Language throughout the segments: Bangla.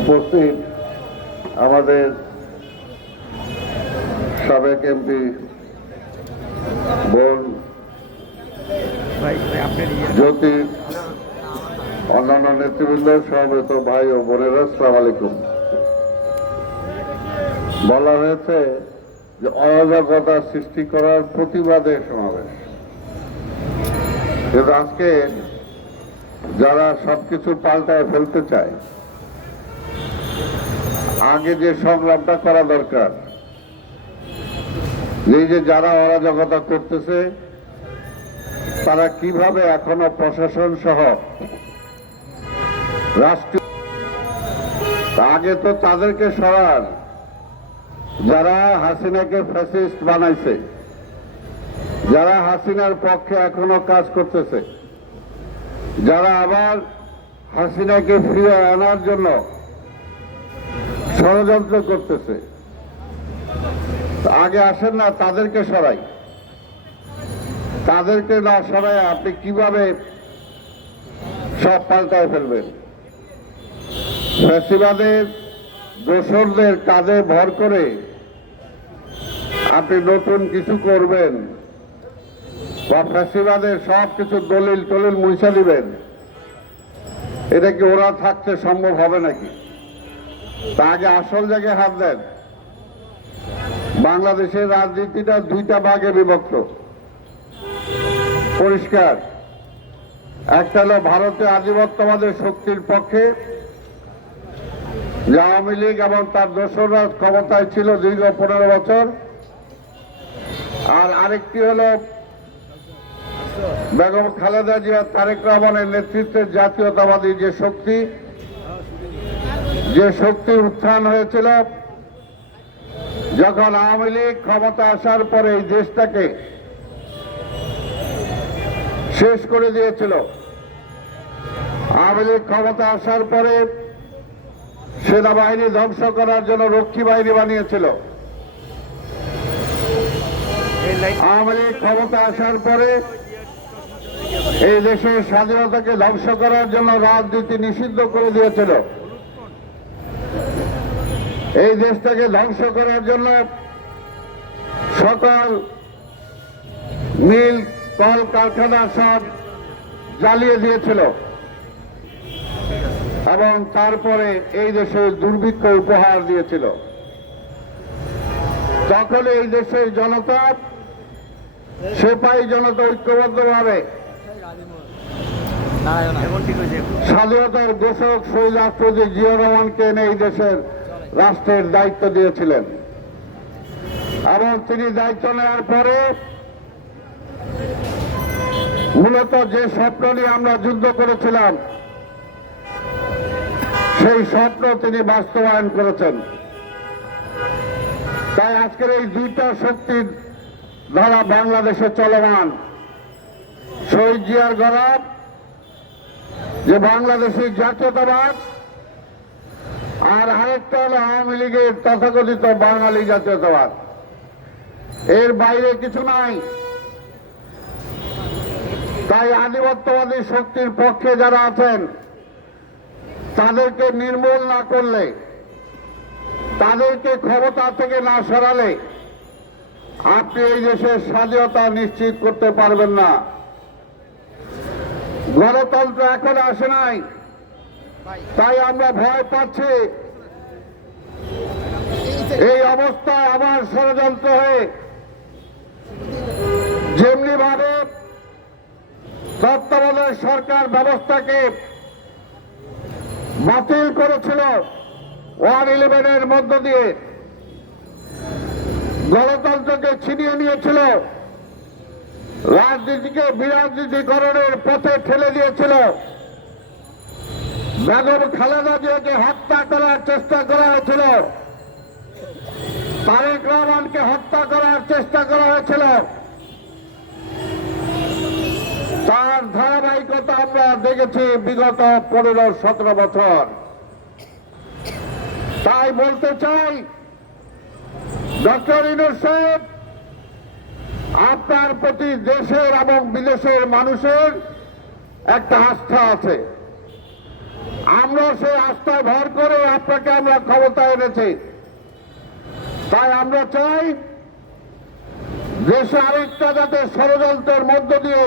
উপস্থিত আমাদের সাবেক এমপি বোন জ্যোতি, অন্যান্য নেতৃবৃন্দ সমবেত ভাই ও বোনেরা সালাম আলাইকুম। বলা হয়েছে যে অরাজকতা সৃষ্টি করার প্রতিবাদে সমাবেশ। কিন্তু আজকে যারা সবকিছু পাল্টায় ফেলতে চায়, আগে যে সংগ্রামটা করা দরকার, এই যে যারা অরাজকতা করতেছে, তারা কীভাবে এখনও প্রশাসন সহ রাষ্ট্রীয় আগে তো তাদেরকে সরান, যারা হাসিনাকে ফ্যাসিস্ট বানাইছে, যারা হাসিনার পক্ষে এখনও কাজ করতেছে। যারা আবার হাসিনাকে ফিরে আনার জন্য ষড়যন্ত্র করতেছে, আগে আসেন না, তাদেরকে সরাই। তাদেরকে না সরাই আপনি কীভাবে সব পাল্টায় ফেলবেন? ফ্যাসিবাদের দোসরদের কাজে ভর করে আপনি নতুন কিছু করবেন। বা ফ্যাসিবাদের সব কিছু দলিল টলিল মুছা দিবেন। এটা কি ওরা থাকতে সম্ভব হবে নাকি? তা আগে আসল জায়গায় হাত দেন। বাংলাদেশের রাজনীতিটা দুইটা ভাগে বিভক্ত। পরিষ্কার। একটা হলো ভারতে আধিপত্যবাদের শক্তির পক্ষে আওয়ামী লীগ এবং তার দোসররা ক্ষমতায় ছিল দীর্ঘ পনেরো বছর। আর আরেকটি হলো বেগম খালেদা জিয়া, তারেক রহমানের নেতৃত্বে জাতীয়তাবাদী যে শক্তি যে শক্তি উত্থান হয়েছিল, যখন আওয়ামী লীগ ক্ষমতা আসার পরে এই দেশটাকে শেষ করে দিয়েছিল, আওয়ামী লীগ ক্ষমতা আসার পরে সেনাবাহিনী ধ্বংস করার জন্য রক্ষী বাহিনী বানিয়েছিল। আওয়ামী লীগ ক্ষমতা আসার পরে এই দেশের স্বাধীনতাকে ধ্বংস করার জন্য রাজনীতি নিষিদ্ধ করে দিয়েছিল। এই দেশটাকে ধ্বংস করার জন্য সকল মিল, কল, কারখানা সব জ্বালিয়ে দিয়েছিল। এবং তারপরে এই দেশে দুর্ভিক্ষ উপহার দিয়েছিল। তখন এই দেশের জনতা সেপাই জনতা ঐক্যবদ্ধভাবে স্বাধীনতার ঘোষক শহীদ রাষ্ট্রপতি জিয়া রহমানকে এনে এই দেশের রাষ্ট্রের দায়িত্ব দিয়েছিলেন। এবং তিনি দায়িত্ব নেওয়ার পরে মূলত যে স্বপ্ন নিয়ে আমরা যুদ্ধ করেছিলাম সেই স্বপ্ন তিনি বাস্তবায়ন করেছেন। তাই আজকের এই দুইটা শক্তির ধারা বাংলাদেশে চলমান। শহীদ জিয়ার গরব যে বাংলাদেশের জাতীয়তাবাদ আর আরেকটা হলো আওয়ামী লীগের তথাকথিত বাঙালি জাতীয়তাবাদ। এর বাইরে কিছু নাই। তাই আধিপত্যবাদী শক্তির পক্ষে যারা আছেন, তাদেরকে নির্মূল না করলে, তাদেরকে ক্ষমতা থেকে না সরালে, আপনি এই দেশের স্বাধীনতা নিশ্চিত করতে পারবেন না। গণতন্ত্র এখন আসে নাই। তাই আমরা ভয় পাচ্ছি। এই অবস্থায় আবার ষড়যন্ত্র হয়ে যেমনি ভাবে তত্ত্বাবধায়ক সরকার ব্যবস্থাকে বাতিল করেছিল ওয়ান ইলেভেনের মধ্য দিয়ে। গণতন্ত্রকে ছিনিয়ে নিয়েছিল। রাজনীতিকে বিরাজনীতিকরণের পথে ঠেলে দিয়েছিল। বেগম খালেদা জিয়াকে হত্যা করার চেষ্টা করা হয়েছিল। তারেক রহমানকে হত্যা করার চেষ্টা করা হয়েছিল। তার ধারাবাহিকতা আমরা দেখেছি বিগত পনেরো, সতেরো বছর। তাই বলতে চাই, ডক্টর ইনুর সাহেব আপনার প্রতি দেশের এবং বিদেশের মানুষের একটা আস্থা আছে। আমরা সেই আস্থায় ভর করে আপনাকে আমরা ক্ষমতা এনেছি। তাই আমরা চাই দেশে আরেকটা যাতে ষড়যন্ত্রের মধ্য দিয়ে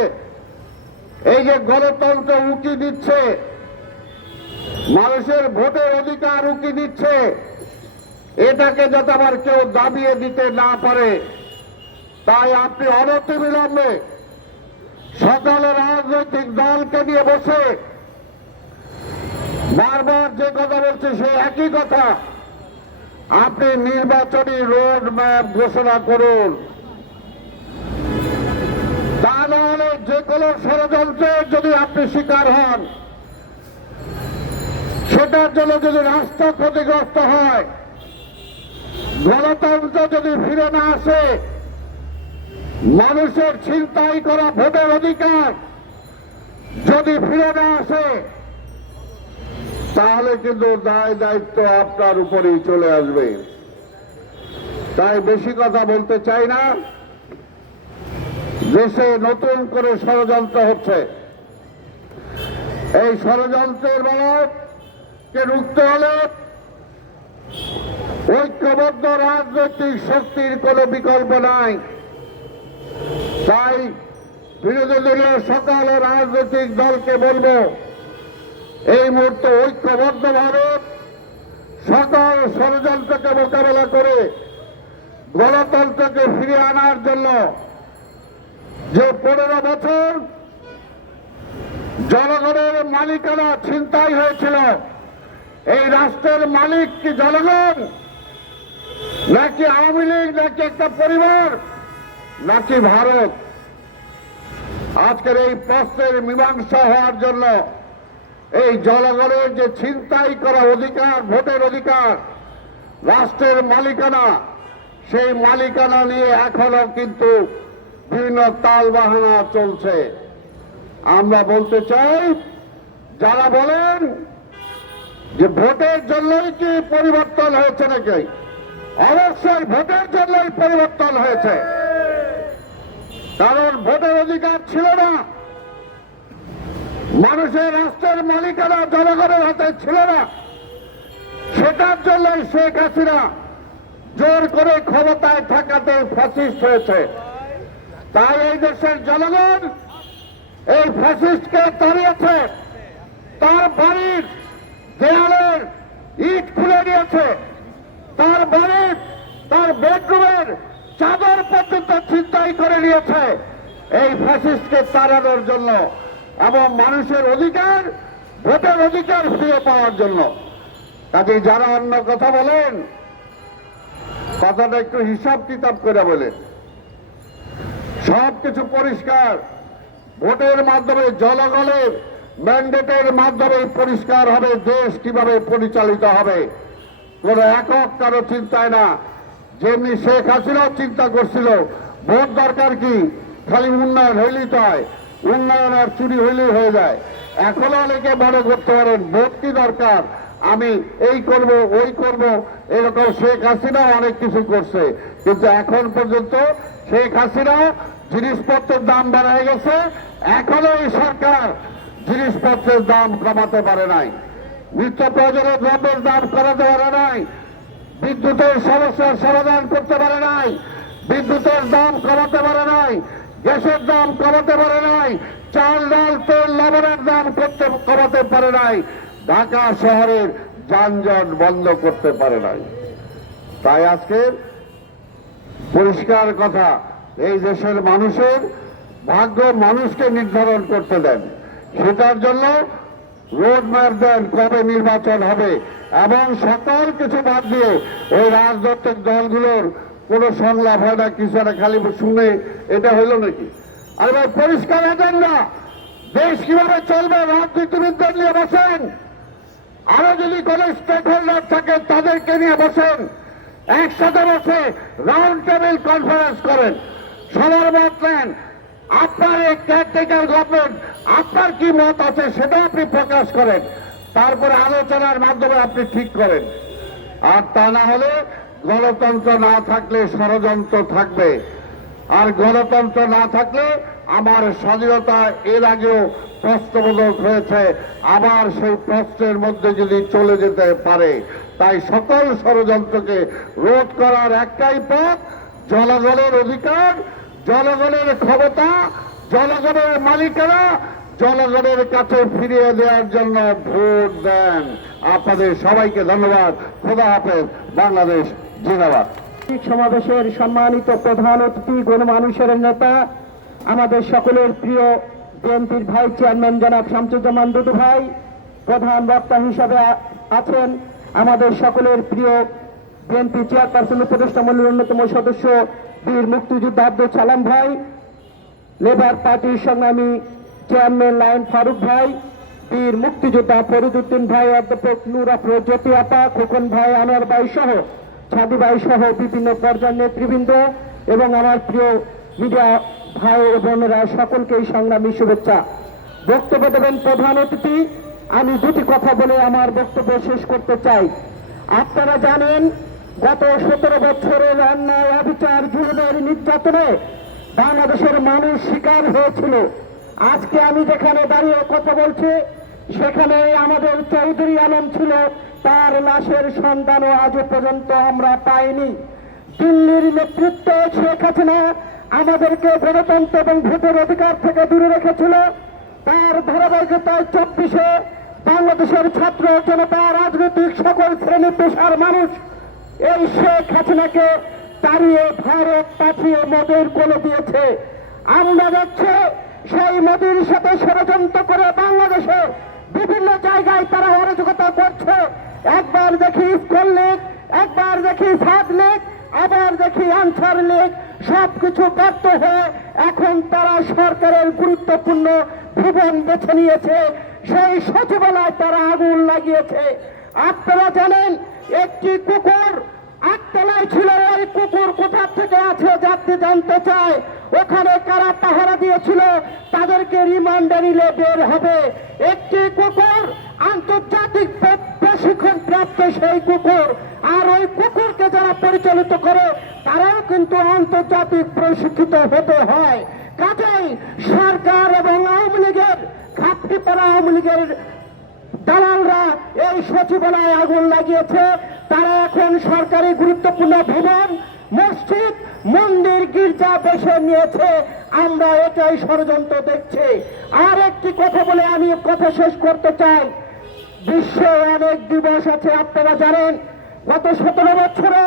এই যে গণতন্ত্র উঁকি দিচ্ছে, মানুষের ভোটের অধিকার উঁকি দিচ্ছে, এটাকে যাতে আবার কেউ দাবিয়ে দিতে না পারে তাই আপনি অনতিবিলম্বে সকল রাজনৈতিক দলকে নিয়ে বসে বারবার যে কথা বলছে সে একই কথা। আপনি নির্বাচনী রোড ম্যাপ ঘোষণা করুন। তা নাহলে যে কোনো ষড়যন্ত্রের যদি আপনি শিকার হন, সেটার জন্য যদি রাস্তা ক্ষতিগ্রস্ত হয়, গণতন্ত্র যদি ফিরে না আসে মানুষের ছিনতাই করা ভোটের অধিকার যদি ফিরে না আসে, তাহলে কিন্তু দায় দায়িত্ব আপনার উপরেই চলে আসবে। তাই বেশি কথা বলতে চাই না। দেশে নতুন করে ষড়যন্ত্র হচ্ছে। এই ষড়যন্ত্রের কে রুখতে হলে ঐক্যবদ্ধ রাজনৈতিক শক্তির কোনো বিকল্প নাই। তাই বিরোধী দলীয় সকল রাজনৈতিক দলকে বলব, এই মুহূর্তে ঐক্যবদ্ধভাবে সকল ষড়যন্ত্রকে মোকাবেলা করে গণতন্ত্রকে ফিরিয়ে আনার জন্য যে পনেরো বছর জনগণের মালিকানা ছিনতাই হয়েছিল, এই রাষ্ট্রের মালিক কি জনগণ? নাকি আওয়ামী লীগ, নাকি একটা পরিবার? নাকি ভারত, আজকের এই প্রশ্নের মীমাংসা হওয়ার জন্য এই জনগণের যে ছিনতাই করা অধিকার, ভোটের অধিকার, রাষ্ট্রের মালিকানা, সেই মালিকানা নিয়ে এখনও কিন্তু বিভিন্ন তালবাহানা চলছে। আমরা বলতে চাই, যারা বলেন যে ভোটের জন্যই কি পরিবর্তন হয়েছে নাকি? অবশ্যই ভোটের জন্যই পরিবর্তন হয়েছে। কারণ ভোটের অধিকার ছিল না। মানুষের রাষ্ট্রের মালিকানা জনগণের হাতে ছিল না। সেটার জন্যই শেখ হাসিনা জোর করে ক্ষমতায় থাকাতে ফ্যাসিস্ট হয়েছে। তাই এই দেশের জনগণ এই ফ্যাসিস্টকে তাড়িয়েছে। তার বাড়ির দেয়ালের ইট খুলে দিয়েছে। তার বাড়ির, তার বেডরুমের চাদর পর্যন্ত ছিনতাই করে নিয়েছে এই ফ্যাসিস্টকে তাড়ানোর জন্য এবং মানুষের অধিকার, ভোটের অধিকার ফিরে পাওয়ার জন্য। কাজে যারা অন্য কথা বলেন, কথাটা একটু হিসাব কিতাব করে বলেন। সব কিছু পরিষ্কার, ভোটের মাধ্যমে জনগণের ম্যান্ডেটের মাধ্যমে পরিষ্কার হবে, দেশ কীভাবে পরিচালিত হবে। কোন একক কারও চিন্তায় না যেমনি শেখ হাসিনাও চিন্তা করছিল, ভোট দরকার কি? খালি উন্নয়ন হইলেই তো হয়, উন্নয়ন আর চুরি হইলেই হয়ে যায়। এখনও অনেকে মনে করতে পারেন, ভোট কি দরকার? আমি এই করব, ওই করব, এরকম শেখ হাসিনাও অনেক কিছু করছে। কিন্তু এখন পর্যন্ত শেখ হাসিনা জিনিসপত্রের দাম বাড়ায় গেছে, এখনও এই সরকার জিনিসপত্রের দাম কমাতে পারে নাই। নিত্য প্রয়োজনের দ্রব্যের দাম কমাতে পারে নাই বিদ্যুতের সমস্যার সমাধান করতে পারে নাই। বিদ্যুতের দাম কমাতে পারে নাই, গ্যাসের দাম কমাতে পারে নাই, চাল, ডাল, তেল, লবণের দাম করতে, কমাতে পারে নাই, ঢাকা শহরের যানজট বন্ধ করতে পারে নাই। তাই আজকে পরিষ্কার কথা, এই দেশের মানুষের ভাগ্য মানুষকে নির্ধারণ করতে দেন। সেটার জন্য রোড ম্যাপ দেন কবে নির্বাচন হবে? এবং সকল কিছু বাদ দিয়ে ওই রাজনৈতিক দলগুলোর কোনো সংলাপ হয় না, কিছু একটা খালি শুনে এটা হইল নাকি? আর ভাই, পরিষ্কার এজেন্ডা দেশ কীভাবে চলবে? রাজনীতিবিদদের নিয়ে বসেন। আরও যদি কোন স্টেক হোল্ডার থাকে, তাদেরকে নিয়ে বসেন। একসাথে বসে রাউন্ড টেবিল কনফারেন্স করেন। সবার মত নেন। আপনার এই কেয়ারটেকার গভর্নমেন্ট আপনার কি মত আছে সেটা আপনি প্রকাশ করেন। তারপরে আলোচনার মাধ্যমে আপনি ঠিক করেন। আর তা না হলে গণতন্ত্র না থাকলে ষড়যন্ত্র থাকবে। আর গণতন্ত্র না থাকলে আমার স্বাধীনতা এর আগেও প্রশ্নবোধক হয়েছে। আবার সেই প্রশ্নের মধ্যে যদি চলে যেতে পারে, তাই সকল ষড়যন্ত্রকে রোধ করার একটাই পথ, জনগণের অধিকার জনগণের ক্ষমতা, জনগণের মালিকেরা জনগণের কাছে ফিরিয়ে দেওয়ার জন্য ভোট দেন। আপনাদের সবাইকে ধন্যবাদ। খোদা হাফেজ। বাংলাদেশ জিন্দাবাদ। সমাবেশের সম্মানিত প্রধান অতিথি, গণমানুষের নেতা, আমাদের সকলের প্রিয় বিএনপির ভাইস চেয়ারম্যান জনাব শামসুজ্জামান দুদু ভাই, প্রধান বক্তা হিসাবে আছেন আমাদের সকলের প্রিয় বিএনপি চেয়ারপারসন, উপদেষ্টা মন্ডলীর অন্যতম সদস্য বীর মুক্তিযোদ্ধা আব্দুল সালাম ভাই, লেবার পার্টির সংগ্রামী চেয়ারম্যান লায়ন ফারুক ভাই, বীর মুক্তিযোদ্ধা ফরিদুদ্দিন ভাই, অধ্যাপক নূর আফরোজ জ্যোতি আপা খোকন ভাই, আনোয়ার ভাই সহ ছাদি ভাই সহ বিভিন্ন পর্যায়ের নেতৃবৃন্দ এবং আমার প্রিয় মিডিয়া ভাই ও বোনেরা সকলকে এই সংগ্রামী শুভেচ্ছা। বক্তব্য দেবেন প্রধান অতিথি। আমি দুটি কথা বলে আমার বক্তব্য শেষ করতে চাই। আপনারা জানেন গত সতেরো বছরের অন্যায় অবিচার, জুলুমের নির্যাতনে বাংলাদেশের মানুষ শিকার হয়েছিল। আজকে আমি যেখানে দাঁড়িয়ে কথা বলছি, সেখানে আমাদের চৌধুরী আলম ছিল। তার লাশের সন্ধানও আজ পর্যন্ত আমরা পাইনি। দিল্লির নেতৃত্ব শেখ হাসিনা আমাদেরকে গণতন্ত্র এবং ভোটের অধিকার থেকে দূরে রেখেছিল। তার ধারাবাহিকতায় চব্বিশে বাংলাদেশের ছাত্র, জনতা, রাজনৈতিক সকল শ্রেণি পেশার মানুষ এই শেখ হাসিনাকে তাড়িয়ে ভারত পাঠিয়ে মোদের কোলে দিয়েছে। আমরা যাচ্ছে সেই মোদির সাথে ষড়যন্ত্র করে বাংলাদেশে বিভিন্ন জায়গায় তারা অরাজকতা করছে। একবার দেখি স্কুল লীগ, একবার দেখি সাদ লীগ, আবার দেখি আনসার লীগ, সবকিছু ব্যর্থ হয়ে এখন তারা সরকারের গুরুত্বপূর্ণ ভুবন বেছে নিয়েছে। সেই সচিবালয় তারা আগুন লাগিয়েছে। আপনারা জানেন একটি কুকুর আটতলায় ছিল ওই কুকুর কোথা থেকে আছে যাত্রী জানতে চায়। ওখানে কারা পাহারা দিয়েছিল, তাদেরকে রিমান্ডে নিলে বের হবে। একটি কুকুর, আন্তর্জাতিক প্রশিক্ষণ প্রাপ্ত সেই কুকুর। আর ওই কুকুরকে যারা পরিচালিত করে, তারাও কিন্তু আন্তর্জাতিক প্রশিক্ষিত হতে হয়। কাজেই সরকার এবং আওয়ামী লীগের ঘাপটি পাড়া আওয়ামী লীগের দালালরা সচিবালয়ে আগুন লাগিয়েছে। তারা এখন সরকারি গুরুত্বপূর্ণ ভবন, মসজিদ, মন্দির, গির্জা বেছে নিয়েছে। আমরা এটাই ষড়যন্ত্র দেখছি। আর একটি কথা বলে আমি কথা শেষ করতে চাই। বিশ্বে অনেক দিবস আছে, আপনারা জানেন। গত সতেরো বছরে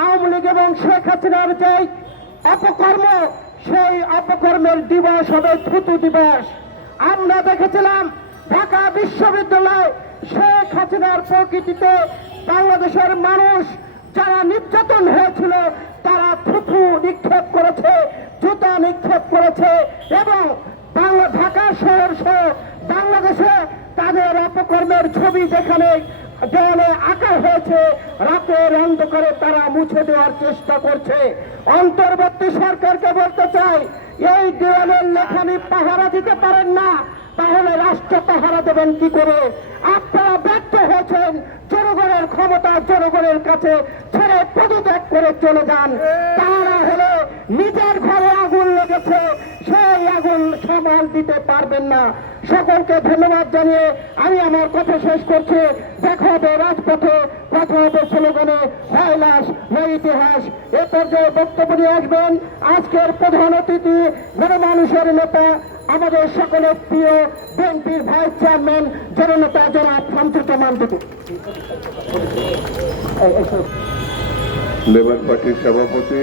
আওয়ামী লীগ এবং শেখ হাসিনার যে অপকর্ম, সেই অপকর্মের দিবস হবে থুতু দিবস। আমরা দেখেছিলাম ঢাকা বিশ্ববিদ্যালয় শেখ হাসিনার প্রকৃতিতে বাংলাদেশের মানুষ যারা নির্যাতন হয়েছিল, তারা থুথু নিক্ষেপ করেছে, জুতা নিক্ষেপ করেছে এবং বাংলা ঢাকা শহর সহ বাংলাদেশে তাদের অপকর্মের ছবি যেখানে দেওয়ালে আঁকা হয়েছে, রাতের অন্ধকারে তারা মুছে দেওয়ার চেষ্টা করছে। অন্তর্বর্তী সরকারকে বলতে চাই, এই দেওয়ালের লেখানি পাহারা দিতে পারেন না। তাহলে রাষ্ট্র পাহারা দেবেন কি করে? আপনারা ব্যর্থ হয়েছেন, জনগণের ক্ষমতা জনগণের কাছে ছেড়ে পদত্যাগ করে চলে যান। তারা হলে নিজের ঘরে আগুন লেগেছে, সেই আগুন সামাল দিতে পারবেন না। সকলকে ধন্যবাদ জানিয়ে আমি আমার কথা শেষ করছি। দেখা হবে রাজপথে কথা হবে স্লোগানে। লাশ হয় ইতিহাস, এ পর্যায়ে বক্তব্য নিয়ে আসবেন আজকের প্রধান অতিথি, গণমানুষের নেতা আমাদের সকলের প্রিয় বিএনপির ভাইস চেয়ারম্যান, জননেতা জনাব শামসুজ্জামান দুদু লেবার পার্টির সভাপতি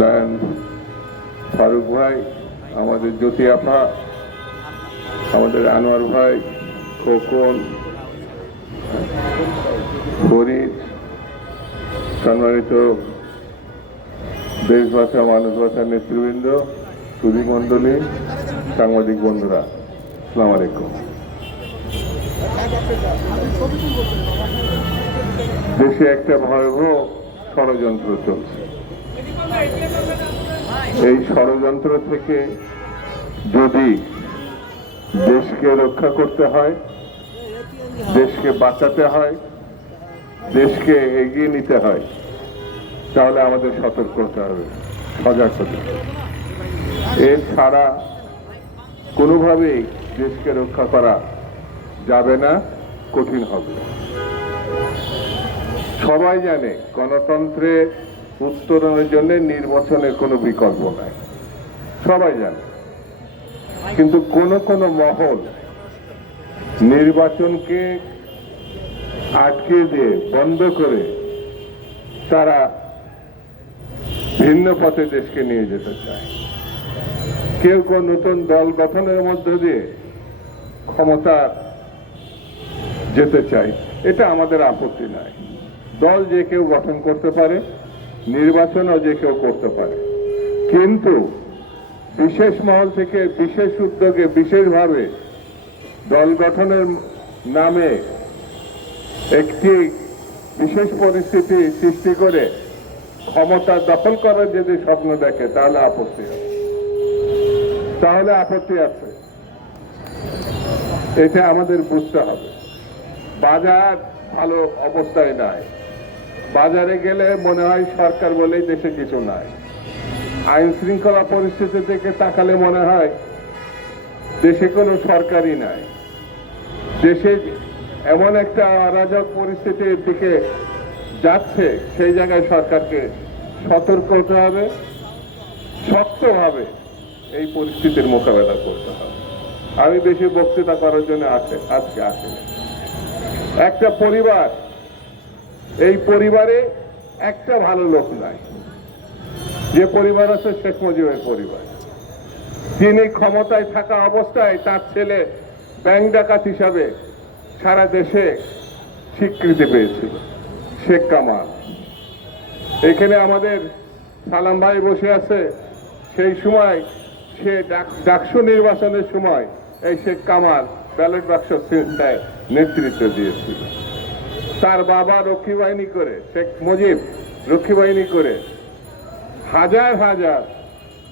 লায়ন ফারুক ভাই, আমাদের জ্যোতি আপা, আমাদের আনোয়ার ভাই, খোকন, ফরিদ, সম্মানিত দেশ ভাষা মানুষ ভাষা নেতৃবৃন্দ সুধী মণ্ডলী, সাংবাদিক বন্ধুরা, আসসালামু আলাইকুম। দেশে একটা ভয়াবহ ষড়যন্ত্র চলছে। এই ষড়যন্ত্র থেকে যদি দেশকে রক্ষা করতে হয়, দেশকে বাঁচাতে হয়, দেশকে এগিয়ে নিতে হয়, তাহলে আমাদের সতর্ক হতে হবে, সজাগ হতে হবে। এর ছাড়া কোনোভাবেই দেশকে রক্ষা করা যাবে না, কঠিন হবে। সবাই জানে গণতন্ত্রের উত্তরণের জন্য নির্বাচনের কোনো বিকল্প নাই। সবাই জানে। কিন্তু কোন কোন মহল নির্বাচনকে আটকে দিয়ে বন্ধ করে তারা ভিন্ন পথে দেশকে নিয়ে যেতে চায়। কেউ কেউ নতুন দল গঠনের মধ্য দিয়ে ক্ষমতা যেতে চাই এটা আমাদের আপত্তি নাই। দল যে কেউ গঠন করতে পারে, নির্বাচনও যে কেউ করতে পারে। কিন্তু বিশেষ মহল থেকে বিশেষ উদ্যোগে, বিশেষভাবে দল গঠনের নামে একটি বিশেষ পরিস্থিতি সৃষ্টি করে ক্ষমতা দখল করার যদি স্বপ্ন দেখে, তাহলে আপত্তি আছে। তাহলে আপত্তি আছে। এটা আমাদের বুঝতে হবে। বাজার ভালো অবস্থায় নাই। বাজারে গেলে মনে হয় সরকার বলেই দেশে কিছু নাই। আইন শৃঙ্খলা পরিস্থিতি থেকে তাকালে মনে হয় দেশে কোনো সরকারই নাই। দেশে এমন একটা অরাজক পরিস্থিতির দিকে যাচ্ছে, সেই জায়গায় সরকারকে সতর্ক হতে হবে শক্তভাবে এই পরিস্থিতির মোকাবেলা করতে হবে। আমি বেশি বক্তৃতা করার জন্য আছে আজকে আসেনি। একটা পরিবার, এই পরিবারে একটা ভালো লোক নাই। যে পরিবার আছে শেখ মুজিবের পরিবার। তিনি ক্ষমতায় থাকা অবস্থায় তার ছেলে ব্যাংক ডাকাত হিসাবে সারা দেশে স্বীকৃতি পেয়েছিল, শেখ কামাল। এখানে আমাদের সালাম ভাই বসে আছে, সেই সময় সে ডাক- ডাকসু নির্বাচনের সময় এই শেখ কামাল ব্যালট বাক্স সংস্থায় নেতৃত্ব দিয়েছিল। তার বাবা রক্ষী বাহিনী করে, শেখ মুজিব রক্ষী বাহিনী করে হাজার হাজার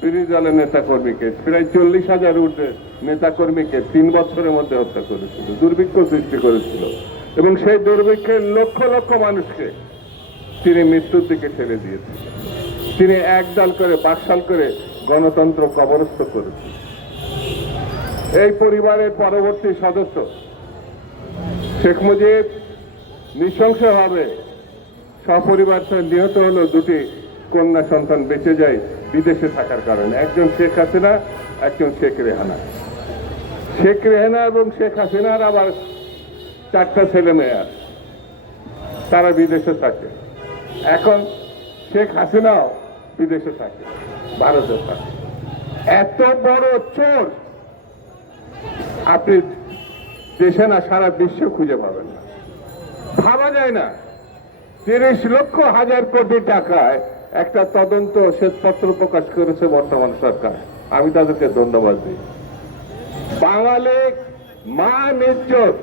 বিরোধী দলের নেতা কর্মীকে প্রায় চল্লিশ হাজার ঊর্ধ্বে নেতা কর্মীকে তিন বছরের মধ্যে হত্যা করেছিল, দুর্ভিক্ষ সৃষ্টি করেছিল এবং সেই দুর্ভিক্ষের লক্ষ লক্ষ মানুষকে তিনি মৃত্যুর দিকে ঠেলে দিয়েছিলেন। তিনি একদল করে, বাকশাল করে গণতন্ত্র কবরস্থ করেছেন এই পরিবারের পরবর্তী সদস্য শেখ মুজিব নৃশংসভাবে সপরিবার নিহত হলো দুটি কন্যা সন্তান বেঁচে যায় বিদেশে থাকার কারণে। একজন শেখ হাসিনা, একজন শেখ রেহানা। শেখ রেহানা এবং শেখ হাসিনার আবার চারটা ছেলে মেয়ে আছে। তারা বিদেশে থাকে। এখন শেখ হাসিনাও বিদেশে থাকে। ভারতে থাকে এত বড় চোর আপনি দেশে না, সারা বিশ্বে খুঁজে পাবেন না। ভাবা যায় না, তিরিশ লক্ষ হাজার কোটি টাকায় একটা তদন্ত শ্বেতপত্র প্রকাশ করেছে বর্তমান সরকার। আমি তাদেরকে ধন্যবাদ দিই। বাঙালি মান ইজ্জত,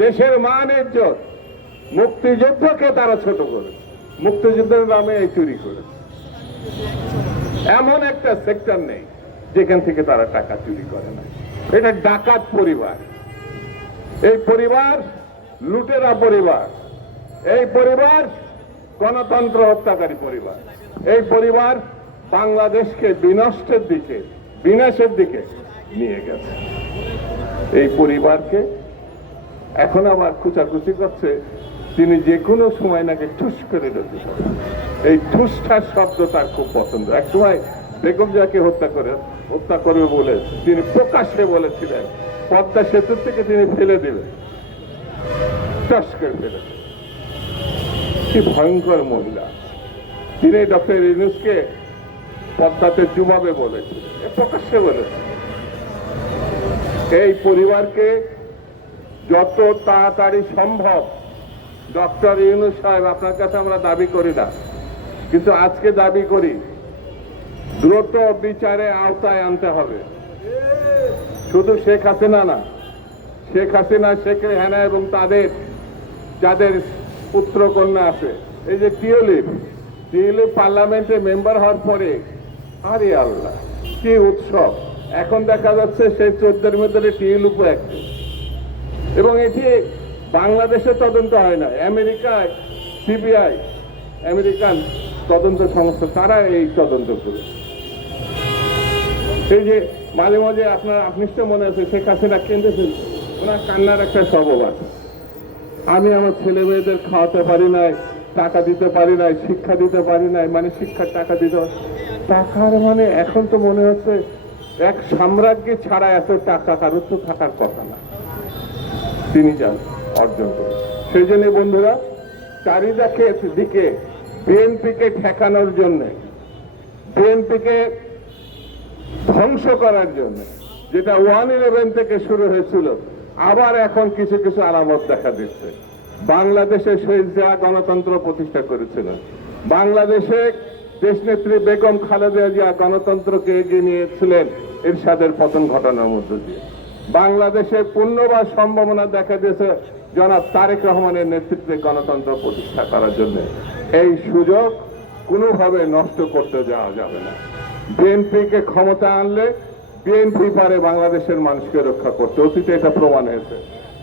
দেশের মান ইজ্জত, মুক্তিযুদ্ধকে তারা ছোট করে মুক্তিযুদ্ধের নামে এই চুরি করেছে। এমন একটা সেক্টর নেই যেখান থেকে তারা টাকা চুরি করে না। এটা ডাকাত পরিবার। এই পরিবার লুটেরা পরিবার। এই পরিবার গণতন্ত্র হত্যাকারী পরিবার। এই পরিবার বাংলাদেশকে বিনষ্টের দিকে, বিনাশের দিকে নিয়ে গেছে। এই পরিবারকে এখন আবার খুচাখুচি করছে। তিনি যে কোনো সময় নাকি ঠুস করে পারেন। এই ঠুসঠার শব্দ তার খুব পছন্দ। এক সময় বেগম যাকে হত্যা করে, হত্যা করবে বলে তিনি প্রকাশ্যে বলেছিলেন, পদ্মা সেতুর থেকে তিনি ফেলে দেবেন। কি ভয়ঙ্কর মহিলা। তিনি ডক্টর ইউনুসকে পদ্মাতে চুমাবে বলেছিলেন প্রকাশ্যে বলেছে এই পরিবারকে যত তাড়াতাড়ি সম্ভব ডক্টর ইউনুস সাহেব, আপনার কাছে আমরা দাবি করি না। কিন্তু আজকে দাবি করি, দ্রুত বিচারে আওতায় আনতে হবে। শুধু শেখ হাসিনা না, শেখ হাসিনা, শেখ রেহানা এবং তাদের, যাদের পুত্র কন্যা আছে, এই যে টিওলিপ টিওলিপ পার্লামেন্টে মেম্বার হওয়ার পরে, আরে আল্লাহ, কি উৎসব। এখন দেখা যাচ্ছে সেই চোদ্দের মধ্যে টিওলিপও একটি। এবং এটি বাংলাদেশে তদন্ত হয় না, আমেরিকায়, সিবিআই, আমেরিকান তদন্ত সংস্থা, তারা এই তদন্ত করে সেই যে মাঝে মাঝে আপনার আপনি মনে আছে, শেখ হাসিনা কেঁদেছেন ওনার কান্নার একটা স্বভাব আছে। আমি আমার ছেলে মেয়েদের খাওয়াতে পারি নাই, টাকা দিতে পারি নাই, শিক্ষা দিতে পারি নাই মানে শিক্ষার টাকা দিতে টাকার মানে এখন তো মনে হচ্ছে এক সাম্রাজ্য ছাড়া এত টাকা কারোর তো থাকার কথা না। তিনি যান, অর্জন করে সেই জন্য বন্ধুরা, চারিদিকে, দিকে বিএনপিকে ঠেকানোর জন্য, বিএনপিকে ধ্বংস করার জন্য, যেটা ওয়ান ইলেভেন থেকে শুরু হয়েছিল, আবার এখন কিছু কিছু আলামত দেখা দিচ্ছে। বাংলাদেশে শেখ যা গণতন্ত্র প্রতিষ্ঠা করেছিলেন বাংলাদেশে দেশনেত্রী বেগম খালেদা জিয়া গণতন্ত্রকে এগিয়ে নিয়েছিলেন এরশাদের পতন ঘটানোর মধ্য দিয়ে। বাংলাদেশে পূর্ণবার সম্ভাবনা দেখা দিয়েছে জনাব তারেক রহমানের নেতৃত্বে গণতন্ত্র প্রতিষ্ঠা করার জন্য। এই সুযোগ কোনোভাবে নষ্ট করতে যাওয়া যাবে না। বিএনপিকে ক্ষমতা আনলে বিএনপি পারে বাংলাদেশের মানুষকে রক্ষা করতে। অতীতে এটা প্রমাণ হয়েছে।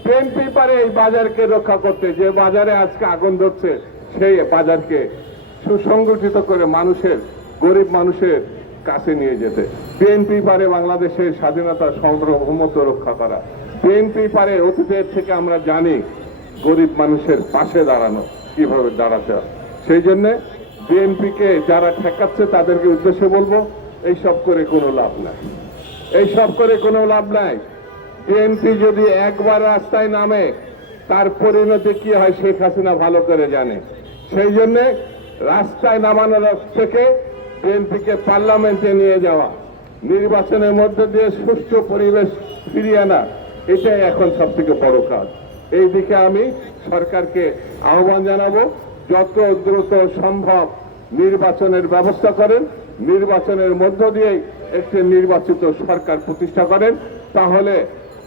বিএনপি পারে এই বাজারকে রক্ষা করতে। যে বাজারে আজকে আগুন ধরছে, সেই বাজারকে সুসংগঠিত করে মানুষের, গরিব মানুষের কাছে নিয়ে যেতে। বিএনপি পারে বাংলাদেশের স্বাধীনতা সার্বভৌমত্ব রক্ষা করা। বিএনপি পারে অতীতের থেকে আমরা জানি গরিব মানুষের পাশে দাঁড়ানো, কীভাবে দাঁড়াতে হয়। সেই জন্য বিএনপিকে যারা ঠেকাচ্ছে তাদেরকে উদ্দেশ্যে বলব, এইসব করে কোনো লাভ নাই। এইসব করে কোনো লাভ নাই। বিএনপি যদি একবার রাস্তায় নামে, তার পরিণতি কি হয় শেখ হাসিনা ভালো করে জানে। সেই জন্য রাস্তায় নামানোর থেকে বিএনপিকে পার্লামেন্টে নিয়ে যাওয়া, নির্বাচনের মধ্যে দিয়ে সুষ্ঠু পরিবেশ ফিরিয়ে আনা এটাই এখন সব থেকে বড় কাজ। এই দিকে আমি সরকারকে আহ্বান জানাব, যত দ্রুত সম্ভব নির্বাচনের ব্যবস্থা করেন, নির্বাচনের মধ্য দিয়েই একটি নির্বাচিত সরকার প্রতিষ্ঠা করেন, তাহলে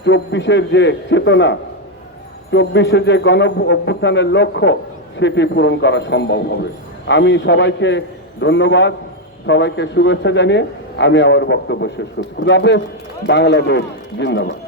চব্বিশের যে চেতনা চব্বিশে যে গণ অভ্যুত্থানের লক্ষ্য, সেটি পূরণ করা সম্ভব হবে। আমি সবাইকে ধন্যবাদ, সবাইকে শুভেচ্ছা জানিয়ে আমি আমার বক্তব্য শেষ করছি। বাংলাদেশ জিন্দাবাদ।